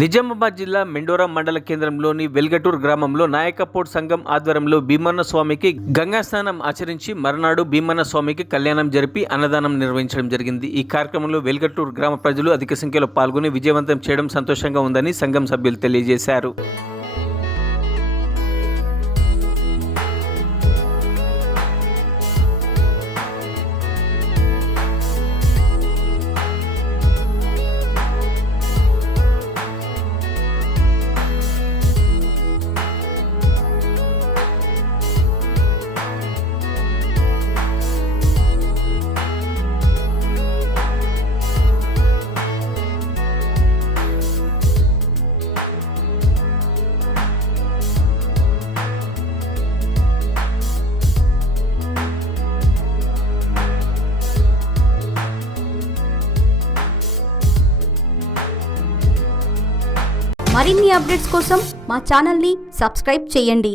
నిజామాబాద్ జిల్లా మెండోరా మండల కేంద్రంలోని వెల్గటూర్ గ్రామంలో నాయకపోట్ సంఘం ఆధ్వర్యంలో భీమన్న స్వామికి గంగా స్నానం ఆచరించి మరునాడు భీమన్న స్వామికి కళ్యాణం జరిపి అన్నదానం నిర్వహించడం జరిగింది. ఈ కార్యక్రమంలో వెల్గటూర్ గ్రామ ప్రజలు అధిక సంఖ్యలో పాల్గొని విజయవంతం చేయడం సంతోషంగా ఉందని సంఘం సభ్యులు తెలియజేశారు. మరిన్ని అప్డేట్స్ కోసం మా ఛానల్ని సబ్స్క్రైబ్ చేయండి.